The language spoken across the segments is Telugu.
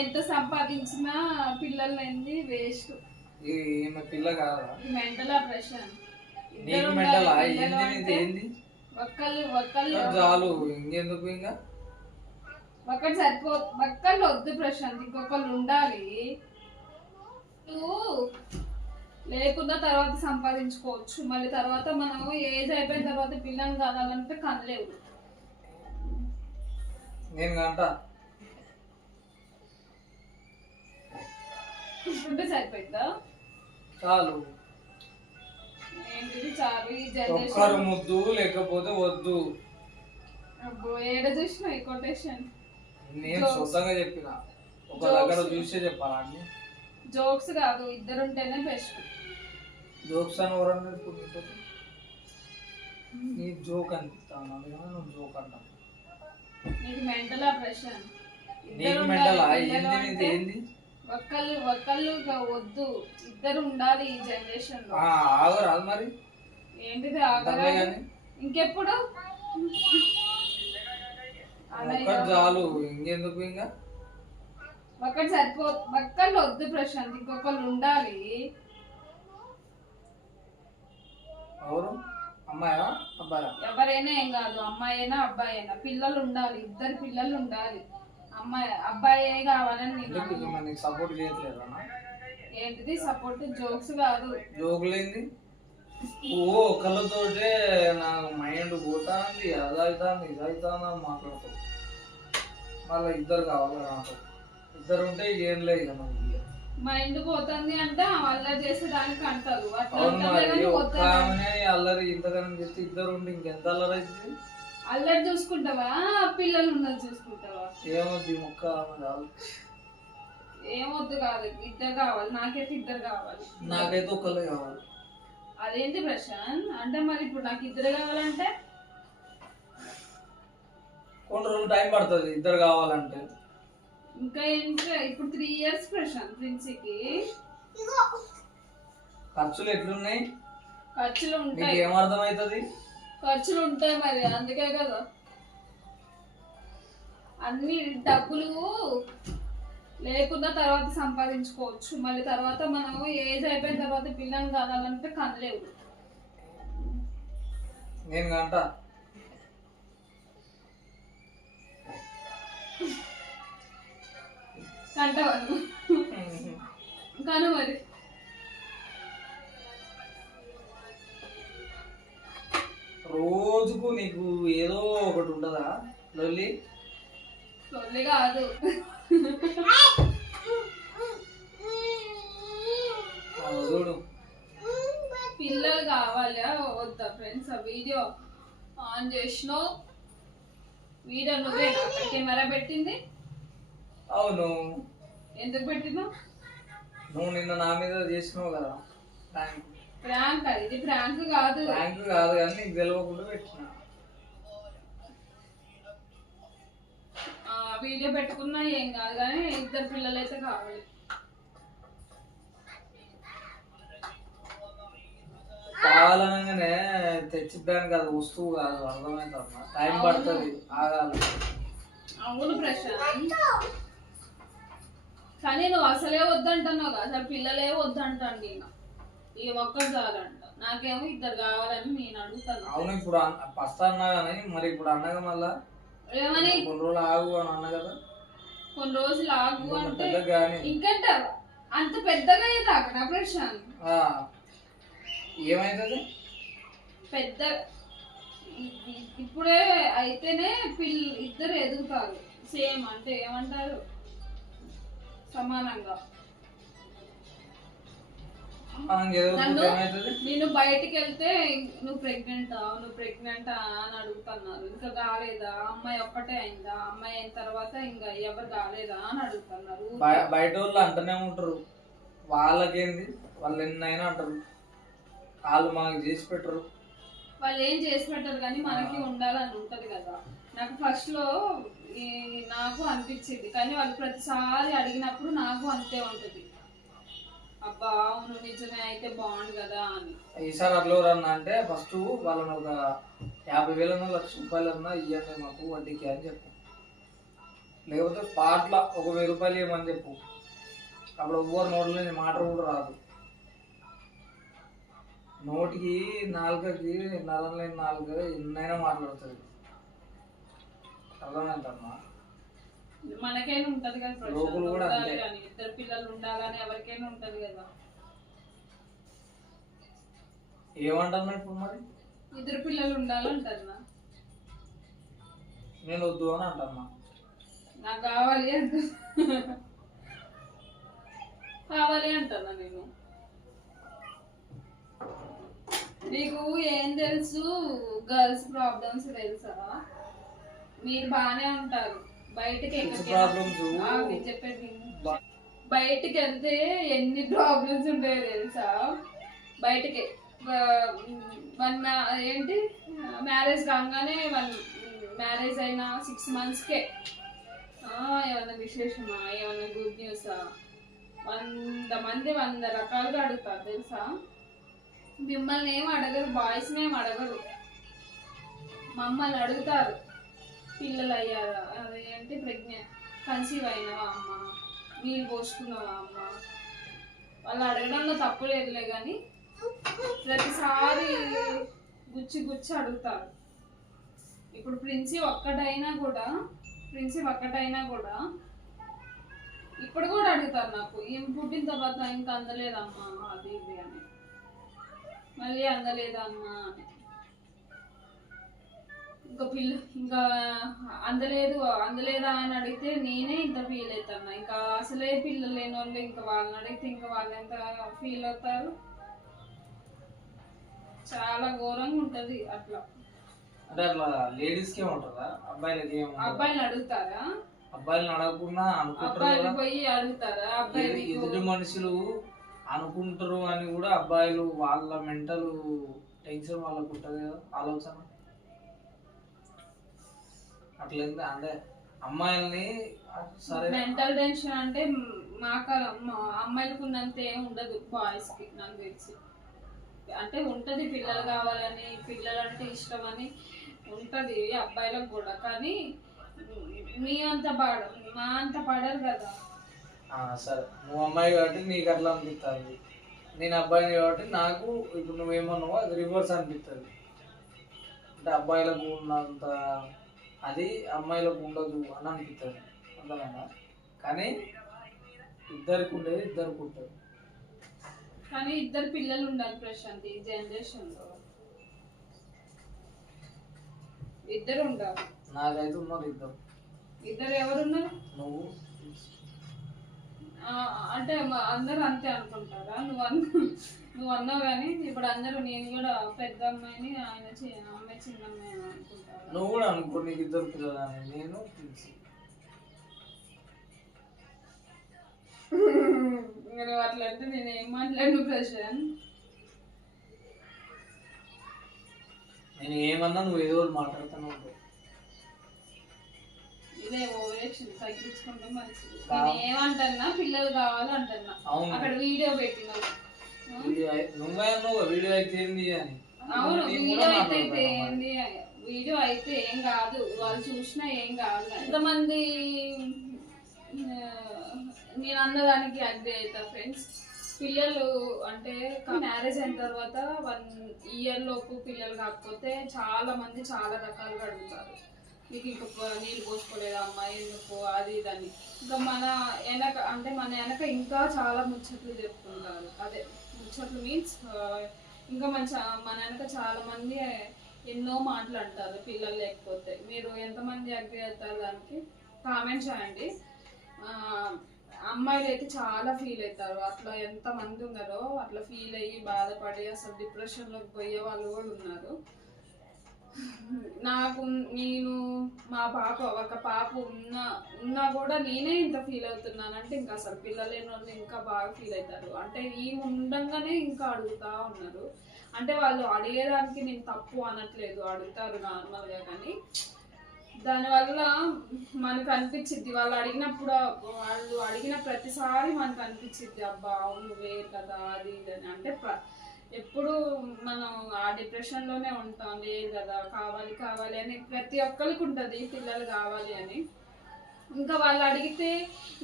ఎంత సంపాదించినా పిల్లలు వేస్ట్. ఈమె పిల్ల కాదా? Mental operation. నీకు మెంటల్ ఏంది? ఒక్కళ్ళు చాలు, ఇంకెందుకు ఇంకా ఒక్కటి సరిపో. ఒక్కళ్ళు వద్దు ప్రశాంత్, ఇంకొకళ్ళు ఉండాలి. నువ్వు లేకుండా తర్వాత సంపాదించుకోవచ్చు. మళ్ళీ తర్వాత మనం ఏజ్ అయిపోయిన తర్వాత పిల్లల్ని కావాలంటే కనలేవు. నేను గంట ఉంటే సరిపోయిందా? చాలు. ఏంటిది చాలు? ఈ ఒక్కరు జనరేషన్ ముద్దు లేకపోతే వద్దు. ఏడ చూసినా ఈ కొటేషన్. నేను సొంతంగా చెప్పిన, ఒక దగ్గర చూసే చెప్పాలా అన్ని. జోక్స్ కాదు, ఇద్దరుంటేనే బెస్ట్. జోక్స్ అని ఎవరన్నా నీ జోక్ అనిపిస్తాను, అందుకని నువ్వు జోక్ అంటావు. నీకు మెంటల్ ఆపరేషన్. నీకు మెంటల్ ఏంది? ఒక్కళ్ళు వద్దు, ఇద్దరు ఉండాలి ఈ జనరేషన్ లో. ఆగరాదు మరి. ఏంటిది ఆగరా? ఇంకెప్పుడు చాలు, ఇంకెందుకు ఇంకా ఒక్కటి సరిపో. ఒక్కళ్ళు వద్దు ప్రశాంత్, ఇంకొకళ్ళు ఉండాలి. ఎవరు? అమ్మాయా అబ్బాయా? ఎవరైనా ఏం కాదు, అమ్మాయి అయినా అబ్బాయి అయినా పిల్లలు ఉండాలి. ఇద్దరు పిల్లలు ఉండాలి. అబ్బాయే కావాలని నేను సపోర్ట్ చేయట్లేదు. ఏంటిది సపోర్ట్? జోక్స్ కాదు. జోకులేంది? ఒకళ్ళతోటే నాకు మైండ్ పోతాంది, అదవుతాంది ఇదవుతాను మాట్లాడుతావు. మళ్ళీ ఇద్దరు కావాలి నాకు. ఇద్దరు ఉంటే ఏం లేదు ఇక నువ్వు. మైండ్ పోతుంది అంటే అల్లరి చేసే దానికి అంటారు. అల్లరి ఇంతగానం చేస్తే ఇద్దరు ఉండి ఇంకెంత అల్లరి అవుతుంది? అల్లరి చూసుకుంటావా, పిల్లలు ఉన్నది చూసుకుంటావా? ఏమొద్దు ముక్క కాదు. ఏమొద్దు కాదు, ఇద్దరు కావాలి. నాకైతే ఇద్దరు కావాలి. నాకైతే ఒకళ్ళే కావాలి. అదేంటి ప్రశాంత్? అంటే మరి ఇప్పుడు నాకు ఇద్దరు కావాలంటే కొన్ని రోజులు టైం పడుతుంది ఇద్దరు కావాలంటే. ఇంకా ఏంటి? ఇప్పుడు 3 years ప్రశాంత్ ప్రిన్సీకి. ఖర్చులు ఎట్లున్నాయి? ఖర్చులు ఉంటాయి. ఏమర్థమవుతుంది? ఖర్చులు ఉంటాయి మరి, అందుకే కదా అన్ని. డబ్బులు లేకుండా తర్వాత సంపాదించుకోవచ్చు. మళ్ళీ తర్వాత మనం ఏజ్ అయిపోయిన తర్వాత పిల్లల్ని కావాలంటే కనలేవు. నేను గంట కంటవాను కను మరి. రోజుకు నీకు ఏదో ఒకటి ఉండదా లొల్లి? లొల్లి కాదు, చూడు. పిల్లలు కావాలా వద్దా ఫ్రెండ్స్? ఆ వీడియో ఆన్ చేసినావు, వీడియో నువ్వే కెమెరా పెట్టింది? అవును. ఎందుకు పెట్టినావు? నువ్వు నిన్న నా మీద చేసినావు కదా ప్రాంక్. అది ఇది ప్రాంక్ కాదు. ప్రాంక్ కాదు కానీ నీకు తెలియకుండా పెట్టినా. వీడియో పెట్టుకున్నా ఏం కాదు కానీ ఇద్దరు పిల్లలు అయితే కావాలి. కావాలనగానే తెచ్చిద్దానికి అది వస్తువు కాదు, అర్థమైందమ్మా. టైం పడుతుంది, ఆగాలి. అవును ప్రశాంత్, కానీ నువ్వు అసలే వద్దంటున్నావు కదా. అసలు పిల్లలే వద్దంటాను నేను. ఈ ఒక్కరు చాలంట. నాకేమో ఇద్దరు కావాలని నేను అడుగుతాను. అవును, ఇప్పుడు ఫస్ట్ అన్నా కానీ మరి ఇప్పుడు అన్నగా మళ్ళా ఏమని? కొన్ని రోజులు ఆగు అని అన్నా కదా. కొన్ని రోజులు ఆగు అంటే ఇంకంట అంత పెద్దగా అయ్యేదాకా నా ప్రశాంత్ ఏమైతుంది? పెద్ద ఇప్పుడే అయితేనే ఇద్దరు ఎదుగుతారు. సేమ్ అంటే ఏమంటారు, సమానంగా. నేను బయటికి వెళ్తే నువ్వు ప్రెగ్నెంటా అని అడుగుతున్నారు. ఇంకా కాలేదా? అమ్మాయి ఒక్కటే అయిందా? అమ్మాయి అయిన తర్వాత ఇంకా ఎవరు కాలేదా అని అడుగుతున్నారు. బయట వాళ్ళు అంటనే ఉంటారు. వాళ్ళకేంది, వాళ్ళు ఎన్నైనా అంటారు. వాళ్ళు మాకు చేసి పెట్టరు. వాళ్ళు ఏం చేసి పెట్టరు కానీ మనకి ఉండాలని ఉంటది కదా. నాకు ఫస్ట్ లో నాకు అనిపించింది, కానీ వాళ్ళు ప్రతిసారి అడిగినప్పుడు నాకు అంతే ఉంటది. అబ్బా అవును నిజమే, అయితే బాగుండు కదా అని. ఈసారి అట్లా అంటే ఫస్ట్ వాళ్ళని ఒక 50,000 1,00,000 రూపాయలన్నా ఇవ్వండి మాకు వడ్డీకి అని చెప్పు. లేకపోతే స్పాట్లో ఒక 1000 రూపాయలు ఇవ్వమని చెప్పు. అప్పుడు ఎవ్వరు నోట్లేని మాట కూడా రాదు. నోటికి నాలుకకి నరం లేని నాలుక ఎన్నైనా మాట్లాడుతుంది. అర్థమైందమ్మా? మనకైనా ఉంటది కదా ప్రశాంత్, లోకులు కూడా ఉండాలి అంతే. అని, ఇద్దరు పిల్లలు ఉండాలని ఎవరికైనా ఉంటది కదా. ఏమంటాను ఇప్పుడు మరి? ఇద్దరు పిల్లలు ఉండాలంటన్నా. నేను వద్దు అని అంటన్నా. నాకు కావాలి అంట, కావాలి అంటన్నా నేను. నీకు ఏం తెలుసు గర్ల్స్ ప్రాబ్లమ్స్ తెలుసా? మీరు బాగానే ఉంటారు బయటకి ప్రాబ్లమ్స్ నేను చెప్పేది విను. బయటికి వెళ్తే ఎన్ని ప్రాబ్లమ్స్ ఉంటాయో తెలుసా? బయటకి ఏంటి మ్యారేజ్ కాగానే మ్యారేజ్ అయిన 6 monthsకే ఏమన్నా విశేషమా, ఏమన్నా గుడ్ న్యూసా, 100 మంది 100 రకాలుగా అడుగుతారు తెలుసా. మిమ్మల్ని ఏం అడగరు, బాయ్స్ని ఏం అడగరు, మమ్మల్ని అడుగుతారు. పిల్లలు అయ్యారా, అదేంటి కన్సీవ్ అయినావా అమ్మ, నీళ్ళు పోసుకున్నావా అమ్మ. వాళ్ళు అడగడంలో తప్పు లేదులే కానీ ప్రతిసారి గుచ్చి గుచ్చి అడుగుతారు. ఇప్పుడు ప్రిన్సీ ఒక్కటైనా కూడా ఇప్పుడు కూడా అడుగుతారు నాకు, ఏం పుట్టిన తర్వాత ఇంకా అందలేదమ్మా అది ఇది అని, మళ్ళీ అందలేదా అమ్మా అని. ఇంకా అందలేదా అని అడిగితే నేనే ఇంత ఫీల్ అవుతాను. ఇంకా అసలే పిల్లలు లేని వాళ్ళు ఇంకా వాళ్ళని అడిగితే ఇంకా వాళ్ళు ఎంత ఫీల్ అవుతారు. చాలా ఘోరంగా ఉంటది అట్లా. అంటే అట్లా లేడీస్కే ఉంటుందా, అబ్బాయిలకి ఏముంటుందా? అబ్బాయిని అడుగుతారా? అబ్బాయిలను అడగకుండా అనుకుంటారు అబ్బాయిలు కదా. పోయి అడుగుతారా? ఎదుటి మనుషులు అనుకుంటారు అని కూడా అబ్బాయిలు వాళ్ళ మెంటల్ టెన్షన్ వాళ్ళకు ఉంటుంది కదా, ఆలోచన అట్లేదు. అంటే అమ్మాయిల్ని సరే మెంటల్ టెన్షన్ అంటే మా అమ్మాయిలకు ఉన్నంత ఏం ఉండదు బాయ్స్ కి నాకు తెలిసి. అంటే ఉంటది, పిల్లలు కావాలని, పిల్లలు అంటే ఇష్టం అని ఉంటది అబ్బాయిలకు కూడా, కానీ మా అంత పడరు కదా. సరే, నువ్వు అమ్మాయి కాబట్టి నీకు అట్లా అనిపిస్తుంది, నేను అబ్బాయిని కాబట్టి నాకు ఇప్పుడు నువ్వేమన్నావో అది రివర్స్ అనిపిస్తుంది. అంటే అబ్బాయిలకు ఉన్నంత అది అమ్మాయిలకు ఉండదు అని అనిపిస్తుంది. అర్థమైనా? కానీ ఇద్దరికి ఉండేది ఇద్దరికి ఉంటుంది. కానీ ఇద్దరు పిల్లలు ఉండాలి ప్రశాంత్, ఈ జనరేషన్ లో ఇద్దరు ఉండాలి. నాకైతే ఉన్నారు ఇద్దరు. ఇద్దరు ఎవరున్నారు? నువ్వు అంటే అందరూ అంతే అనుకుంటారా? నువ్వు అన్నావు కానీ ఇప్పుడు అందరూ, నేను కూడా పెద్ద అమ్మాయిని, ఆయన అమ్మాయి చిన్న అమ్మాయి అనుకుంటారా? నువ్వు కూడా అనుకో నీకు ఇద్దరు పిల్లలని. నేను నువ్వు అట్లా అంటే నేను ఏం మాట్లాడు ప్రశాంత్. నేను ఏమన్నా నువ్వు ఏదో మాట్లాడుతూనే ఉంటావు. ఇదే ఓవరాక్షన్ తగ్గించుకుంటే మంచిది. నేను ఏమంటున్నా, పిల్లలు కావాలంటున్నా. అక్కడ వీడియో పెట్టినావు, నువ్వు వీడియో అయితే ఏంది అని. అవును, వీడియో అయితే ఏం కాదు, వాళ్ళు చూసినా ఏం కాదు. ఎంతమంది నేను అన్నదానికి అగ్రి అవుతారు ఫ్రెండ్స్. పిల్లలు అంటే మ్యారేజ్ అయిన తర్వాత 1 year లోపు పిల్లలు కాకపోతే చాలా మంది చాలా రకాలుగా అడుగుతారు. మీకు ఇంకా నీళ్ళు పోసుకోలేదా అమ్మాయి, ఎందుకు అది ఇదని. ఇంకా మన వెనక ఇంకా చాలా ముచ్చట్లు చెప్పుకుంటారు. అదే ముచ్చట్లు మీన్స్ ఇంకా మన వెనక చాలా మంది ఎన్నో మాటలు అంటారు పిల్లలు లేకపోతే. మీరు ఎంతమంది అగ్రి అవుతారు దానికి కామెంట్ చేయండి. అమ్మాయిలు అయితే చాలా ఫీల్ అవుతారు. అట్లా ఎంతమంది ఉన్నారో అట్లా ఫీల్ అయ్యి బాధపడి అసలు డిప్రెషన్లోకి పోయే వాళ్ళు కూడా ఉన్నారు. నేను మా ఒక పాప ఉన్నా కూడా నేనే ఇంత ఫీల్ అవుతున్నానంటే ఇంకా అసలు పిల్లలు లేని వాళ్ళు ఇంకా బాగా ఫీల్ అవుతారు. అంటే ఈ ఉండంగానే ఇంకా అడుగుతా ఉన్నారు. అంటే వాళ్ళు అడిగేదానికి నేను తప్పు అనట్లేదు, అడుగుతారు నార్మల్గా. కానీ దానివల్ల మనకు అనిపించింది, వాళ్ళు అడిగిన ప్రతిసారి మనకు అనిపించింది, అబ్బా అవును కదా అది ఇది అని. అంటే ఎప్పుడు మనం ఆ డిప్రెషన్లోనే ఉంటాం, లేదు కదా కావాలి కావాలి అని ప్రతి ఒక్కరికి ఉంటుంది పిల్లలు కావాలి అని. ఇంకా వాళ్ళు అడిగితే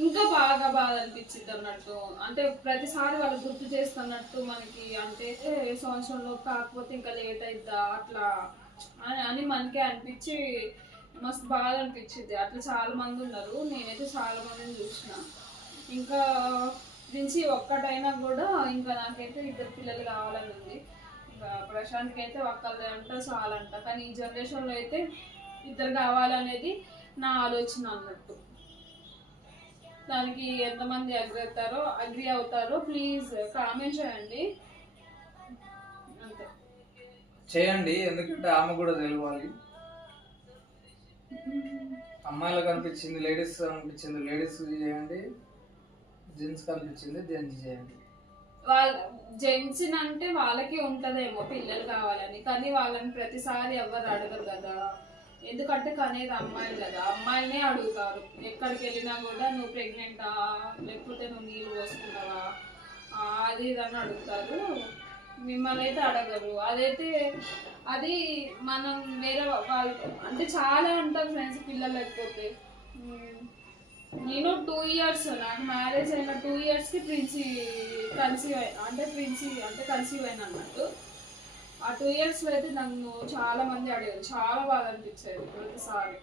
ఇంకా బాగా బాధ అనిపించింది అన్నట్టు. అంటే ప్రతిసారి వాళ్ళు గుర్తు చేస్తున్నట్టు మనకి, అంటే సంవత్సరంలో కాకపోతే ఇంకా లేట్ అయిద్దా అట్లా అని మనకే అనిపించి మస్తు బాధ అనిపించింది. అట్లా చాలా మంది ఉన్నారు, నేనైతే చాలా మందిని చూసిన. ఇంకా నుంచి ఒక్కటైనా కూడా ఇంకా నాకైతే 2 పిల్లలు కావాలని ఉంది. ఇంకా ప్రశాంత్కి అయితే ఒక్కళ్ళే అంట చాలంట, కానీ ఈ జనరేషన్లో అయితే 2 కావాలనేది నా ఆలోచన అన్నట్టు. దానికి ఎంతమంది అగ్రి అవుతారో ప్లీజ్ కామెంట్ చేయండి. అంతే చేయండి, ఎందుకంటే ఆమె కూడా తెలియాలి. అమ్మాయిలకు అనిపించింది లేడీస్ అనిపించింది లేడీస్ చేయండి, జెంట్స్ కనిపించింది జెంట్స్ చేయండి. వాళ్ళ జెంట్స్ అంటే వాళ్ళకి ఉంటదేమో పిల్లలు కావాలని, కానీ వాళ్ళని ప్రతిసారి ఎవరు అడగరు కదా. ఎందుకంటే కనేది అమ్మాయిలు కదా, అమ్మాయిలనే అడుగుతారు. ఎక్కడికి వెళ్ళినా కూడా నువ్వు ప్రెగ్నెంటా, లేకపోతే నువ్వు నీళ్ళు పోసుకున్నావా, అది ఇదని అడుగుతారు. మిమ్మల్ని అయితే అడగరు. అది మనం వేరే వాళ్ళు అంటే చాలా ఉంటారు ఫ్రెండ్స్ పిల్లలు లేకపోతే. నేను 2 years, నాకు మ్యారేజ్ అయిన 2 yearsకి కన్సీవ్ అయినా అన్నట్టు. ఆ 2 yearsలో అయితే నన్ను చాలా మంది అడిగారు, చాలా బాగా అనిపించేది ప్రతిసారి.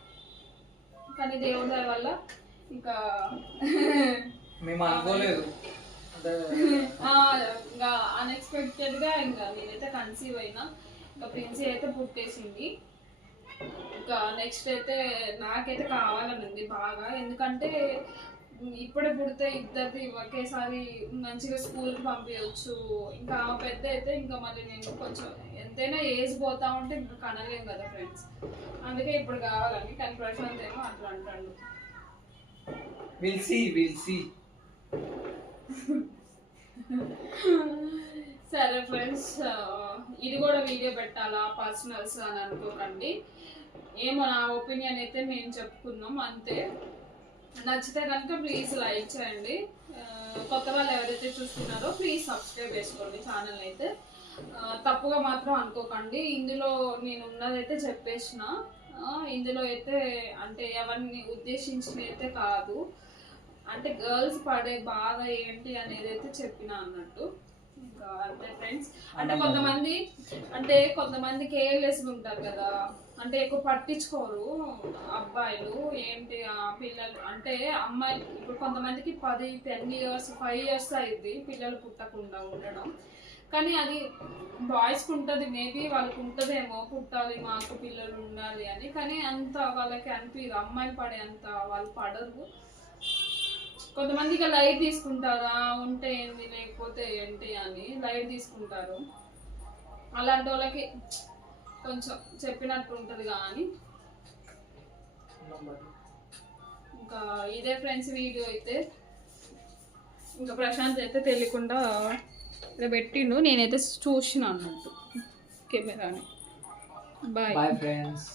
కానీ దేవుడి దయ వల్ల ఇంకా మేము అనుకోలేదు, ఇంకా అన్ఎక్స్పెక్టెడ్గా ఇంకా నేనైతే కన్సీవ్ అయినా. ఇంకా ప్రిన్సీ అయితే పుట్టేసింది. ఇంకా నెక్స్ట్ అయితే నాకైతే కావాలని ఉంది బాగా, ఎందుకంటే ఇప్పుడే పుడితే 2 ఒకేసారి మంచిగా స్కూల్కి పంపించవచ్చు. ఇంకా పెద్ద అయితే ఇంకా మళ్ళీ నేను కొంచెం ఎంతైనా ఏజ్ పోతా ఉంటే ఇంకా కనలేం కదా ఫ్రెండ్స్, అందుకే ఇప్పుడు కావాలని. కానీ ప్రశాంత్ ఏమో అట్లా అంటాడు. విల్ సీ సరే ఫ్రెండ్స్, ఇది కూడా వీడియో పెట్టాలా పర్సనల్స్ అని అనుకోకండి. ఏమో నా ఒపీనియన్ అయితే మేము చెప్పుకున్నాం అంతే. నచ్చితే కనుక ప్లీజ్ లైక్ చేయండి. కొత్త వాళ్ళు ఎవరైతే చూస్తున్నారో ప్లీజ్ సబ్స్క్రైబ్ చేసుకోండి ఛానల్ అయితే. తప్పుగా మాత్రం అనుకోకండి. ఇందులో నేను ఉన్నదైతే చెప్పేసిన, ఇందులో అయితే అంటే ఎవరిని ఉద్దేశించిన అయితే కాదు, అంటే గర్ల్స్ పడే బాధ ఏంటి అనేది అయితే చెప్పిన అన్నట్టు. ఇంకా అంతే ఫ్రెండ్స్. అంటే కొంతమంది కేర్లెస్గా ఉంటారు కదా, అంటే ఎక్కువ పట్టించుకోరు అబ్బాయిలు ఏంటి ఆ పిల్లలు. అంటే అమ్మాయిలు ఇప్పుడు కొంతమందికి 10 years 5 years అయింది పిల్లలు పుట్టకుండా ఉండడం, కానీ అది బాయ్స్కి ఉంటుంది. మేబీ వాళ్ళకి ఉంటుందేమో పుట్టాలి మాకు పిల్లలు ఉండాలి అని, కానీ అంత వాళ్ళకి అనిపించదు. అమ్మాయిలు పడే అంత వాళ్ళు పడరు. కొంతమంది ఇక లైట్ తీసుకుంటారా, ఉంటే ఏంది లేకపోతే ఏంటి అని లైట్ తీసుకుంటారు. అలాంటి వాళ్ళకి కొంచెం చెప్పినట్టు ఉంటుంది. కానీ ఇంకా ఇదే ఫ్రెండ్స్ వీడియో అయితే. ఇంకా ప్రశాంత్ అయితే తెలియకుండా ఇలా పెట్టిండు, నేనైతే చూసిన అన్నట్టు కెమెరాని. Bye friends.